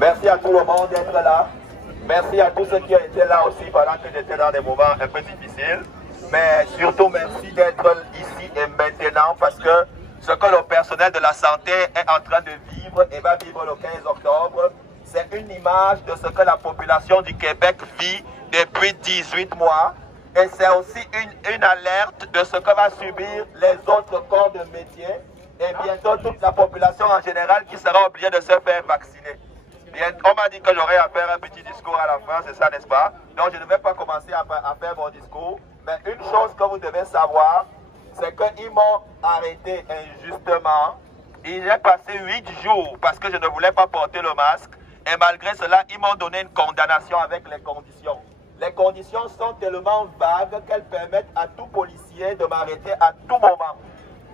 Merci à tout le monde d'être là. Merci à tous ceux qui ont été là aussi pendant que j'étais dans des moments un peu difficiles. Mais surtout, merci d'être ici et maintenant parce que ce que le personnel de la santé est en train de vivre et va vivre le 15 octobre, c'est une image de ce que la population du Québec vit depuis 18 mois. Et c'est aussi une alerte de ce que va subir les autres corps de métier et bientôt toute la population en général qui sera obligée de se faire vacciner. On m'a dit que j'aurais à faire un petit discours à la fin, c'est ça, n'est-ce pas? Donc je ne vais pas commencer à faire mon discours. Mais une chose que vous devez savoir, c'est qu'ils m'ont arrêté injustement. Il est passé 8 jours parce que je ne voulais pas porter le masque. Et malgré cela, ils m'ont donné une condamnation avec les conditions. Les conditions sont tellement vagues qu'elles permettent à tout policier de m'arrêter à tout moment.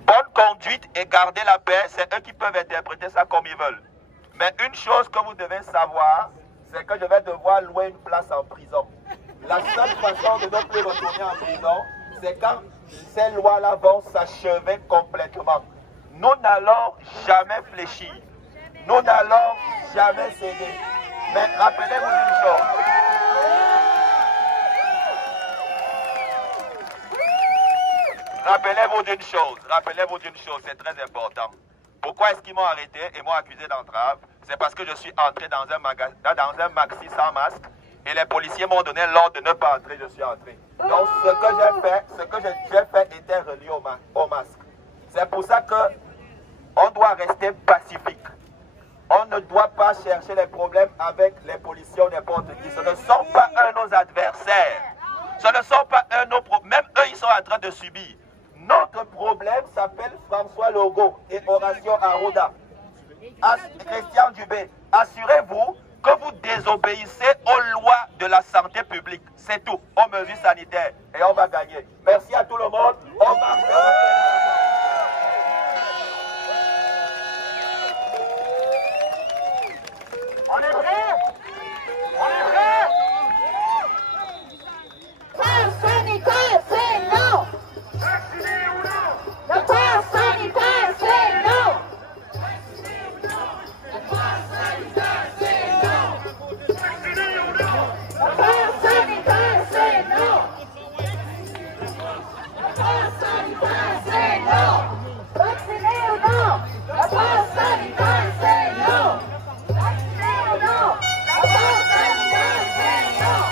Bonne conduite et garder la paix, c'est eux qui peuvent interpréter ça comme ils veulent. Mais une chose que vous devez savoir, c'est que je vais devoir louer une place en prison. La seule façon de ne plus retourner en prison, c'est quand ces lois-là vont s'achever complètement. Nous n'allons jamais fléchir. Nous n'allons jamais céder. Mais rappelez-vous d'une chose. Rappelez-vous d'une chose, c'est très important. Pourquoi est-ce qu'ils m'ont arrêté et m'ont accusé d'entrave? C'est parce que je suis entré dans un maxi sans masque et les policiers m'ont donné l'ordre de ne pas entrer, je suis entré. Donc ce que j'ai fait était relié au masque. C'est pour ça qu'on doit rester pacifique. On ne doit pas chercher les problèmes avec les policiers ou n'importe qui. Ce ne sont pas eux nos adversaires. Ce ne sont pas eux nos problèmes. Même eux, ils sont en train de subir. Notre problème s'appelle François Legault et Horacio Arruda. Christian Dubé, assurez-vous que vous désobéissez aux lois de la santé publique. C'est tout, aux mesures sanitaires. Et on va gagner. Merci à tout le monde. On marche. On est prêts? On est prêts? Passe sanitaire, c'est non! Vacciné ou non? Le passe sanitaire, c'est non! Vacciné ou non? Le passe sanitaire, c'est non! Vacciné ou non? Le passe sanitaire, c'est non! Le passe sanitaire, c'est non! Vacciné ou non? Le passe sanitaire, c'est non! Vacciné ou non? Le passe sanitaire, c'est non!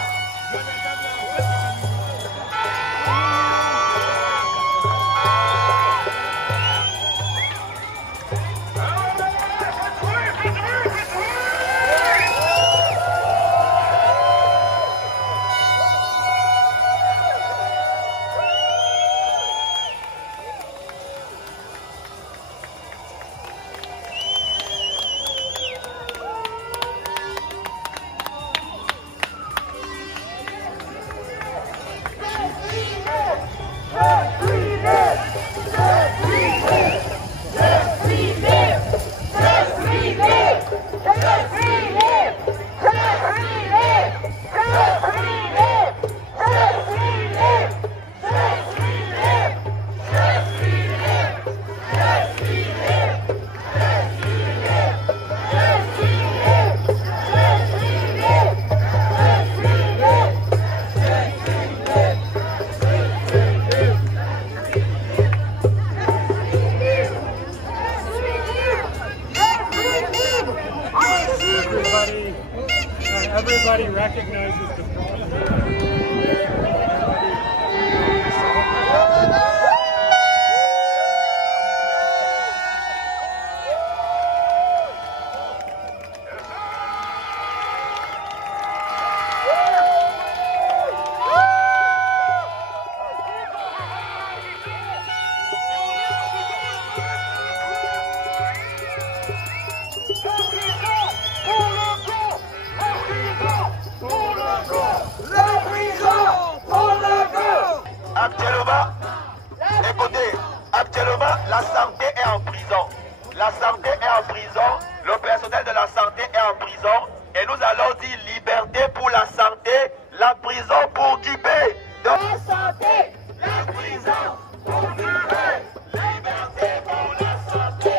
Everybody recognizes the problem. Actuellement, la santé est en prison. La santé est en prison, le personnel de la santé est en prison et nous allons dire liberté pour la santé, la prison pour Dubé. La santé, la prison pour Dubé. Liberté pour la santé.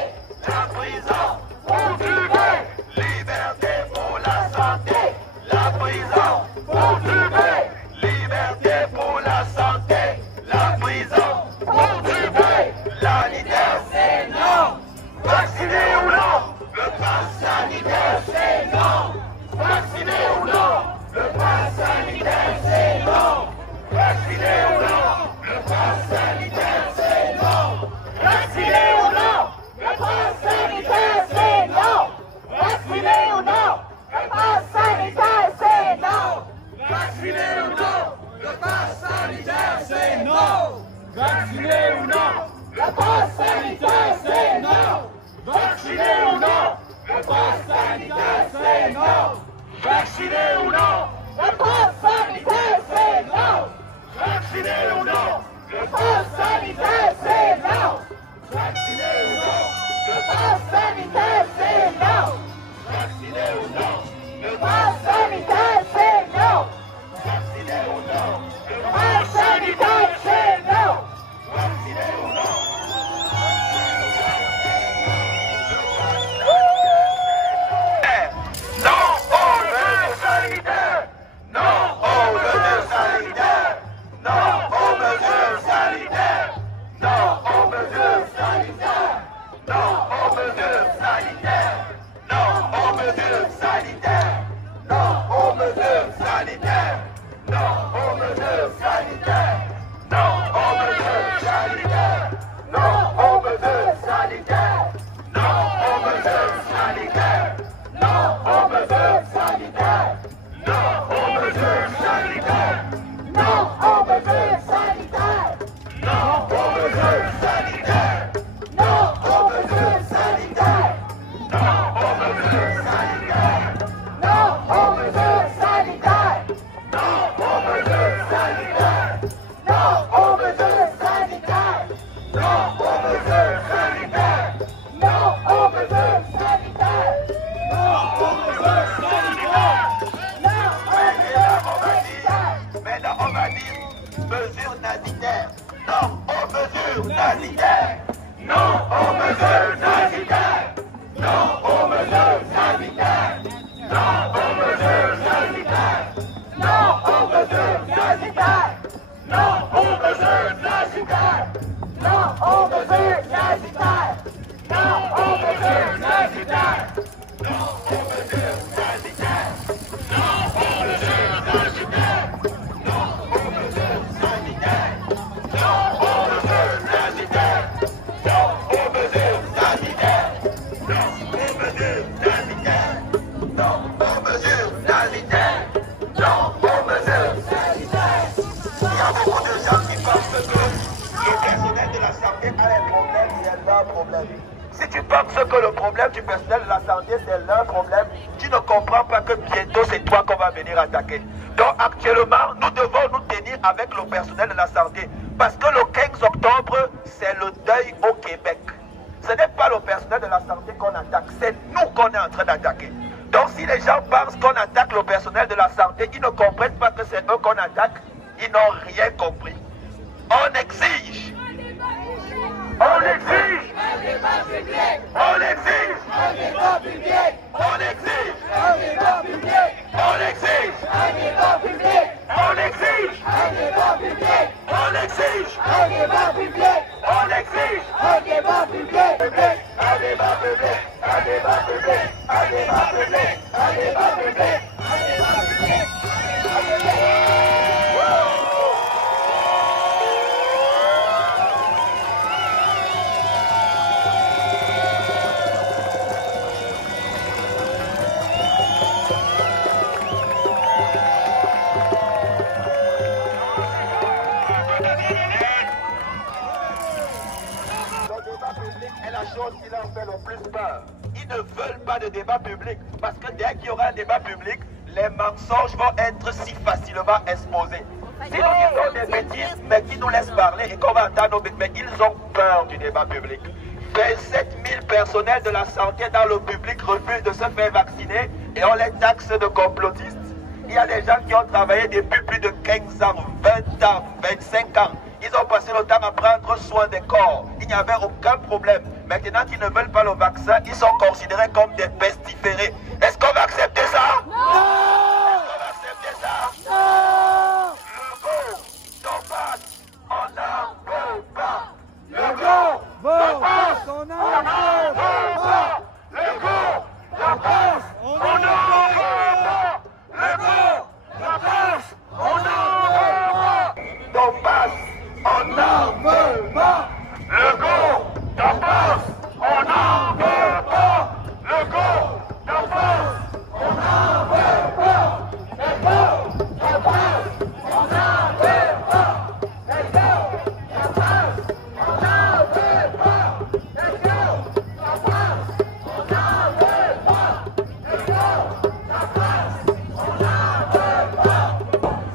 Si tu penses que le problème du personnel de la santé, c'est leur problème, tu ne comprends pas que bientôt c'est toi qu'on va venir attaquer. Donc actuellement, nous devons nous tenir avec le personnel de la santé. Parce que le 15 octobre, c'est le deuil au Québec. Ce n'est pas le personnel de la santé qu'on attaque, c'est nous qu'on est en train d'attaquer. Donc si les gens pensent qu'on attaque le personnel de la santé, ils ne comprennent pas que c'est eux qu'on attaque, ils n'ont rien compris. On exige. On exige. On exige. On exige. On exige. On exige. On exige. On exige. Un débat public. Un débat public. Un débat public. Un débat public. Un débat public. Un débat public. Chose qui leur fait le plus peur. Ils ne veulent pas de débat public parce que dès qu'il y aura un débat public, les mensonges vont être si facilement exposés. Si nous disons des bêtises, mais qui nous laissent parler et qu'on va entendre nos bêtises, mais ils ont peur du débat public. 27 000 personnels de la santé dans le public refusent de se faire vacciner et on les taxe de complotistes. Il y a des gens qui ont travaillé depuis plus de 15 ans, 20 ans, 25 ans. Ils ont passé le temps à prendre soin des corps. Il n'y avait aucun problème. Maintenant qu'ils ne veulent pas le vaccin, ils sont considérés comme des pestiférés. Est-ce qu'on va accepter ça? Non! Est-ce qu'on va accepter ça? Non! Le go, Topaz, on n'en veut pas. Le go, Topaz, on n'en veut pas. Le go, Topaz, on n'en veut pas. Le go, Topaz, on n'en veut pas. Topaz, on n'en veut pas. Le go, Topaz, on n'en veut pas. Le go, Topaz, on n'en veut pas. Le go, Topaz, on n'en veut pas. Le go, Topaz, on n'en veut pas. Le go, Topaz, on n'en veut pas. Le go, Topaz, on n'en veut pas.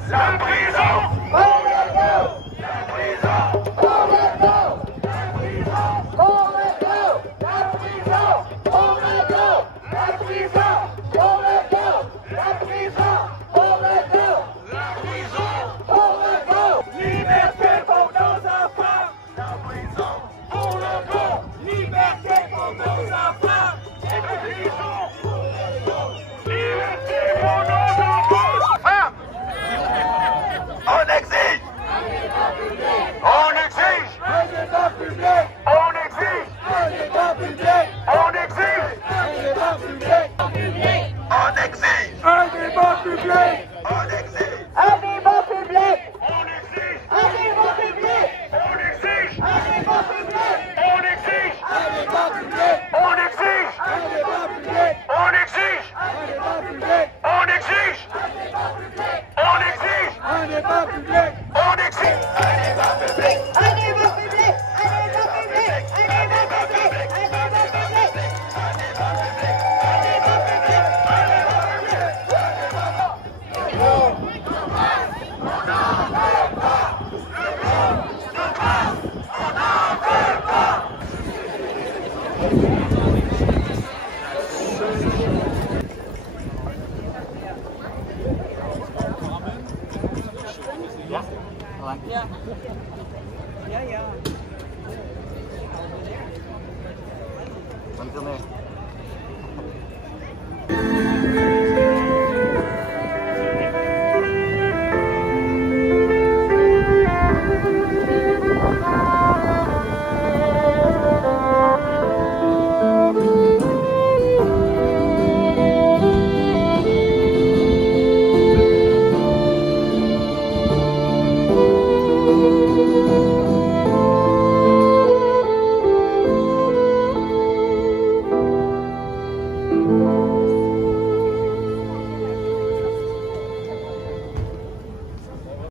La prison, pour le go. La prison, pour le go. La prison, pour le go. La prison, pour le go. La prison, pour le go. La prison, pour le go. La prison, pour le go. Liberté pour nos enfants. La prison, pour le go. Liberté pour nos enfants. La prison, pour le go. Liberté pour nos enfants. Femmes, on exige. On exige. Un débat public. On exige. Un débat public. On exige. Un débat public. On exige. Un débat public. On exige. Un débat public. On exige. Un débat public. On exige. Un débat public. On exige. Un débat public. On exige. Un débat public. On exige. Un débat public. On exige. Un débat public. On exige. Un débat public. On exige. Un débat public. Un débat public. Un débat public. Un débat public. Un débat public. Un débat public. Un débat public. Un débat public. On n'en veut pas. Le go, Topaz, on n'en veut pas. Bonne journée.